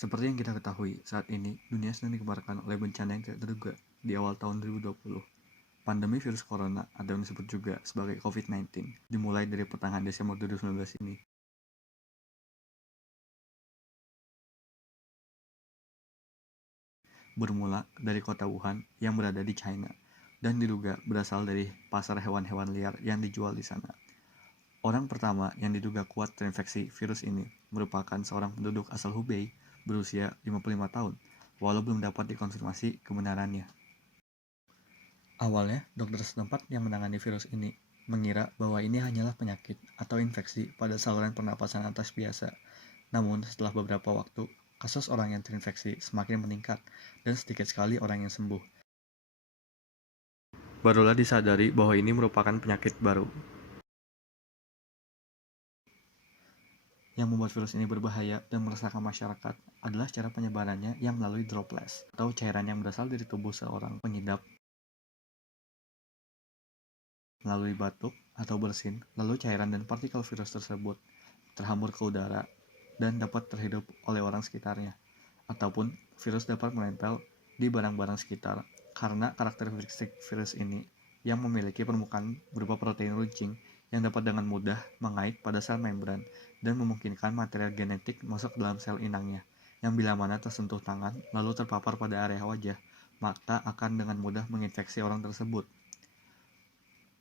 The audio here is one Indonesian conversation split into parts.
Seperti yang kita ketahui, saat ini dunia sedang digemparkan oleh bencana yang tidak terduga di awal tahun 2020. Pandemi virus corona atau yang disebut juga sebagai COVID-19 dimulai dari pertengahan Desember 2019 ini. Bermula dari kota Wuhan yang berada di China dan diduga berasal dari pasar hewan-hewan liar yang dijual di sana. Orang pertama yang diduga kuat terinfeksi virus ini merupakan seorang penduduk asal Hubei berusia 55 tahun, walau belum dapat dikonfirmasi kebenarannya. Awalnya, dokter setempat yang menangani virus ini mengira bahwa ini hanyalah penyakit atau infeksi pada saluran pernapasan atas biasa. Namun, setelah beberapa waktu, kasus orang yang terinfeksi semakin meningkat dan sedikit sekali orang yang sembuh. Barulah disadari bahwa ini merupakan penyakit baru. Yang membuat virus ini berbahaya dan meresahkan masyarakat adalah cara penyebarannya yang melalui droplets atau cairan yang berasal dari tubuh seorang pengidap melalui batuk atau bersin, lalu cairan dan partikel virus tersebut terhambur ke udara dan dapat terhirup oleh orang sekitarnya, ataupun virus dapat menempel di barang-barang sekitar karena karakteristik virus ini yang memiliki permukaan berupa protein runcing yang dapat dengan mudah mengait pada sel membran dan memungkinkan material genetik masuk dalam sel inangnya, yang bila mana tersentuh tangan lalu terpapar pada area wajah, maka akan dengan mudah menginfeksi orang tersebut.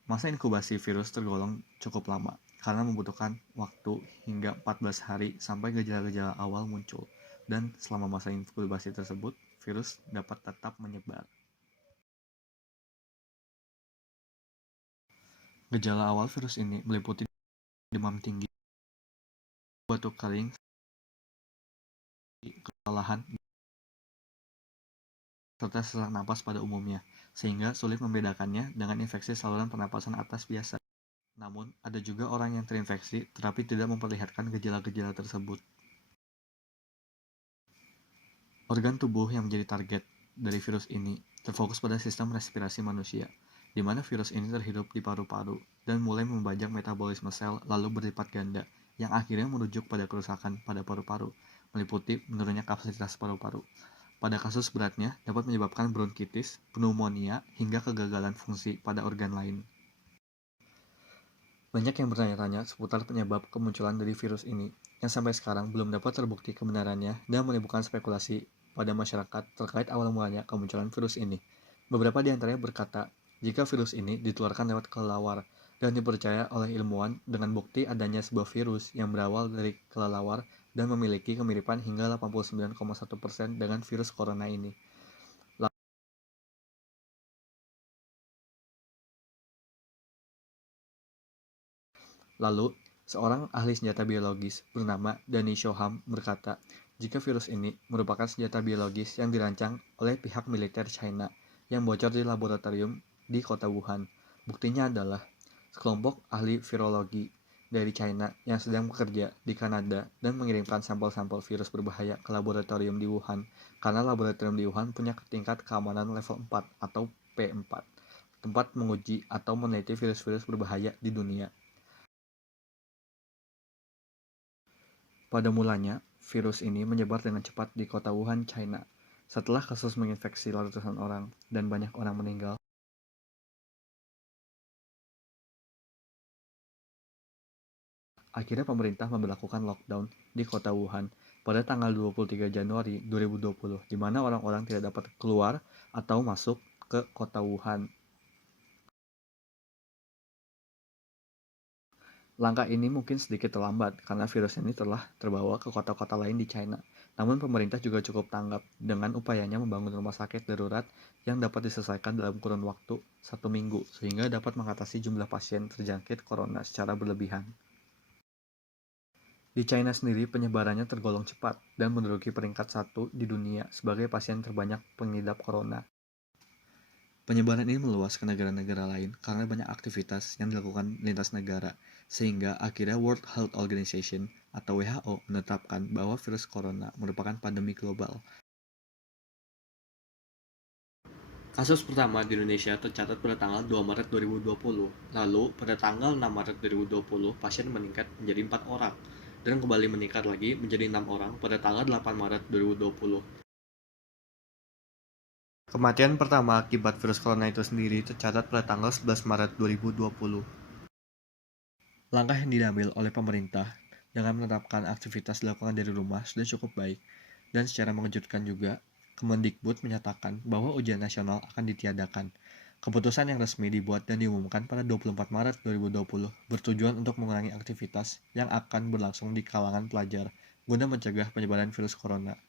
Masa inkubasi virus tergolong cukup lama karena membutuhkan waktu hingga 14 hari sampai gejala-gejala awal muncul, dan selama masa inkubasi tersebut, virus dapat tetap menyebar. Gejala awal virus ini meliputi demam tinggi, batuk kering, kelelahan, serta sesak napas pada umumnya, sehingga sulit membedakannya dengan infeksi saluran pernapasan atas biasa. Namun, ada juga orang yang terinfeksi tetapi tidak memperlihatkan gejala-gejala tersebut. Organ tubuh yang menjadi target dari virus ini terfokus pada sistem respirasi manusia, di mana virus ini terhidup di paru-paru dan mulai membajak metabolisme sel lalu berlipat ganda, yang akhirnya merujuk pada kerusakan pada paru-paru, meliputi menurunnya kapasitas paru-paru. Pada kasus beratnya, dapat menyebabkan bronkitis, pneumonia, hingga kegagalan fungsi pada organ lain. Banyak yang bertanya-tanya seputar penyebab kemunculan dari virus ini, yang sampai sekarang belum dapat terbukti kebenarannya dan menimbulkan spekulasi pada masyarakat terkait awal mulanya kemunculan virus ini. Beberapa di antaranya berkata, jika virus ini ditularkan lewat kelelawar, dan dipercaya oleh ilmuwan dengan bukti adanya sebuah virus yang berawal dari kelelawar dan memiliki kemiripan hingga 89,1% dengan virus corona ini. Lalu, seorang ahli senjata biologis bernama Danny Shoham berkata, jika virus ini merupakan senjata biologis yang dirancang oleh pihak militer China yang bocor di laboratorium di kota Wuhan. Buktinya adalah sekelompok ahli virologi dari China yang sedang bekerja di Kanada dan mengirimkan sampel-sampel virus berbahaya ke laboratorium di Wuhan, karena laboratorium di Wuhan punya tingkat keamanan level 4 atau P4, tempat menguji atau meneliti virus-virus berbahaya di dunia. Pada mulanya, virus ini menyebar dengan cepat di kota Wuhan, China. Setelah kasus menginfeksi ratusan orang dan banyak orang meninggal, akhirnya pemerintah memberlakukan lockdown di kota Wuhan pada tanggal 23 Januari 2020, di mana orang-orang tidak dapat keluar atau masuk ke kota Wuhan. Langkah ini mungkin sedikit terlambat karena virus ini telah terbawa ke kota-kota lain di China. Namun pemerintah juga cukup tanggap dengan upayanya membangun rumah sakit darurat yang dapat diselesaikan dalam kurun waktu 1 minggu sehingga dapat mengatasi jumlah pasien terjangkit corona secara berlebihan. Di China sendiri penyebarannya tergolong cepat dan menduduki peringkat 1 di dunia sebagai pasien terbanyak pengidap corona. Penyebaran ini meluas ke negara-negara lain karena banyak aktivitas yang dilakukan lintas negara, sehingga akhirnya World Health Organization atau WHO menetapkan bahwa virus corona merupakan pandemi global. Kasus pertama di Indonesia tercatat pada tanggal 2 Maret 2020. Lalu, pada tanggal 6 Maret 2020, pasien meningkat menjadi 4 orang. dan kembali meningkat lagi menjadi 6 orang pada tanggal 8 Maret 2020. Kematian pertama akibat virus corona itu sendiri tercatat pada tanggal 11 Maret 2020. Langkah yang diambil oleh pemerintah dengan menetapkan aktivitas dilakukan dari rumah sudah cukup baik, dan secara mengejutkan juga, Kemendikbud menyatakan bahwa ujian nasional akan ditiadakan. Keputusan yang resmi dibuat dan diumumkan pada 24 Maret 2020 bertujuan untuk mengurangi aktivitas yang akan berlangsung di kalangan pelajar guna mencegah penyebaran virus corona.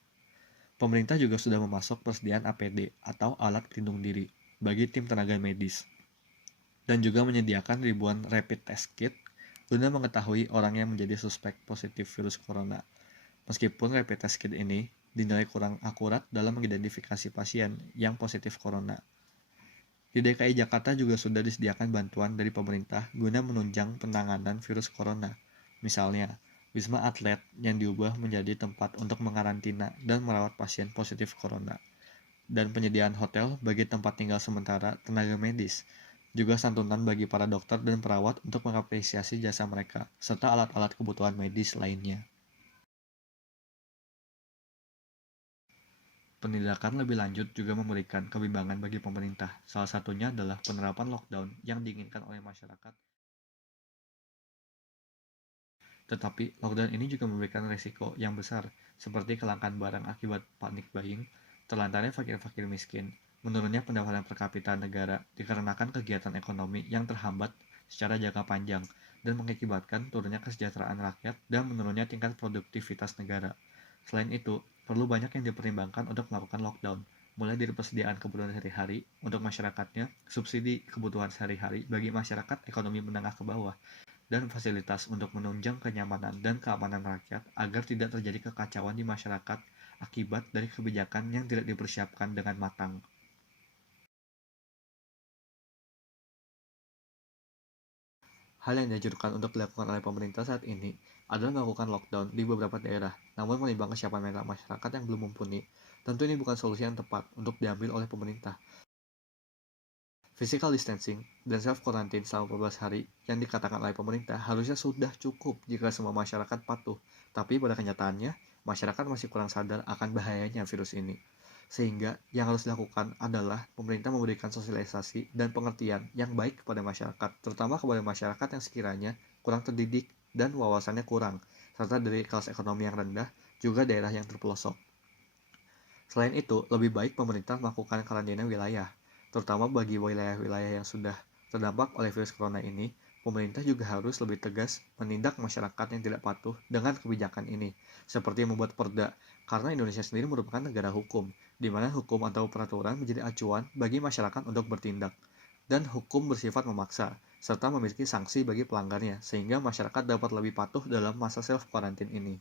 Pemerintah juga sudah memasok persediaan APD atau alat pelindung diri bagi tim tenaga medis dan juga menyediakan ribuan rapid test kit guna mengetahui orang yang menjadi suspek positif virus corona. Meskipun rapid test kit ini dinilai kurang akurat dalam mengidentifikasi pasien yang positif corona. Di DKI Jakarta juga sudah disediakan bantuan dari pemerintah guna menunjang penanganan virus corona. Misalnya, Wisma Atlet yang diubah menjadi tempat untuk mengarantina dan merawat pasien positif corona, dan penyediaan hotel bagi tempat tinggal sementara tenaga medis, juga santunan bagi para dokter dan perawat untuk mengapresiasi jasa mereka, serta alat-alat kebutuhan medis lainnya. Penindakan lebih lanjut juga memberikan kebimbangan bagi pemerintah. Salah satunya adalah penerapan lockdown yang diinginkan oleh masyarakat. Tetapi, lockdown ini juga memberikan risiko yang besar, seperti kelangkaan barang akibat panic buying, terlantarnya fakir-fakir miskin, menurunnya pendapatan per kapita negara dikarenakan kegiatan ekonomi yang terhambat secara jangka panjang, dan mengakibatkan turunnya kesejahteraan rakyat dan menurunnya tingkat produktivitas negara. Selain itu, perlu banyak yang dipertimbangkan untuk melakukan lockdown, mulai dari persediaan kebutuhan sehari-hari untuk masyarakatnya, subsidi kebutuhan sehari-hari bagi masyarakat ekonomi menengah ke bawah, dan fasilitas untuk menunjang kenyamanan dan keamanan rakyat agar tidak terjadi kekacauan di masyarakat akibat dari kebijakan yang tidak dipersiapkan dengan matang. Hal yang dianjurkan untuk dilakukan oleh pemerintah saat ini adalah melakukan lockdown di beberapa daerah, namun menimbang kesiapan mental masyarakat yang belum mumpuni, tentu ini bukan solusi yang tepat untuk diambil oleh pemerintah. Physical distancing dan self-quarantine selama 14 hari yang dikatakan oleh pemerintah harusnya sudah cukup jika semua masyarakat patuh. Tapi pada kenyataannya, masyarakat masih kurang sadar akan bahayanya virus ini. Sehingga yang harus dilakukan adalah pemerintah memberikan sosialisasi dan pengertian yang baik kepada masyarakat, terutama kepada masyarakat yang sekiranya kurang terdidik dan wawasannya kurang, serta dari kelas ekonomi yang rendah, juga daerah yang terpelosok. Selain itu, lebih baik pemerintah melakukan karantina wilayah, terutama bagi wilayah-wilayah yang sudah terdampak oleh virus corona ini. Pemerintah juga harus lebih tegas menindak masyarakat yang tidak patuh dengan kebijakan ini, seperti membuat perda, karena Indonesia sendiri merupakan negara hukum, di mana hukum atau peraturan menjadi acuan bagi masyarakat untuk bertindak, dan hukum bersifat memaksa, serta memiliki sanksi bagi pelanggarnya, sehingga masyarakat dapat lebih patuh dalam masa self-quarantine ini.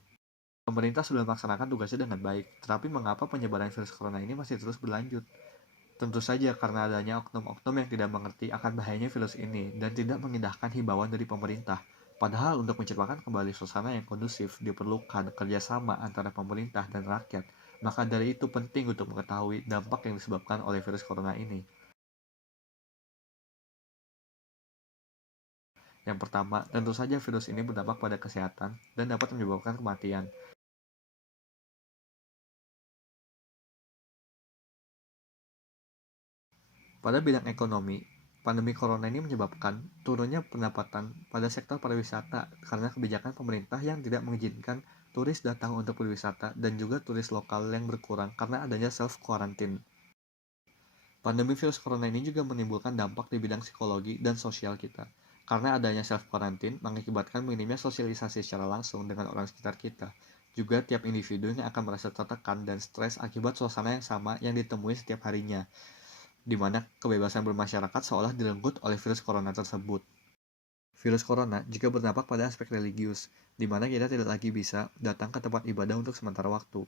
Pemerintah sudah melaksanakan tugasnya dengan baik, tetapi mengapa penyebaran virus corona ini masih terus berlanjut? Tentu saja karena adanya oknum-oknum yang tidak mengerti akan bahayanya virus ini dan tidak mengindahkan himbauan dari pemerintah. Padahal untuk menciptakan kembali suasana yang kondusif diperlukan kerjasama antara pemerintah dan rakyat. Maka dari itu penting untuk mengetahui dampak yang disebabkan oleh virus corona ini. Yang pertama, tentu saja virus ini berdampak pada kesehatan dan dapat menyebabkan kematian. Pada bidang ekonomi, pandemi corona ini menyebabkan turunnya pendapatan pada sektor pariwisata karena kebijakan pemerintah yang tidak mengizinkan turis datang untuk berwisata dan juga turis lokal yang berkurang karena adanya self-quarantine. Pandemi virus corona ini juga menimbulkan dampak di bidang psikologi dan sosial kita. Karena adanya self-quarantine mengakibatkan minimnya sosialisasi secara langsung dengan orang sekitar kita. Juga tiap individu yang akan merasa tertekan dan stres akibat suasana yang sama yang ditemui setiap harinya, di mana kebebasan bermasyarakat seolah direnggut oleh virus corona tersebut. Virus corona juga berdampak pada aspek religius, di mana kita tidak lagi bisa datang ke tempat ibadah untuk sementara waktu.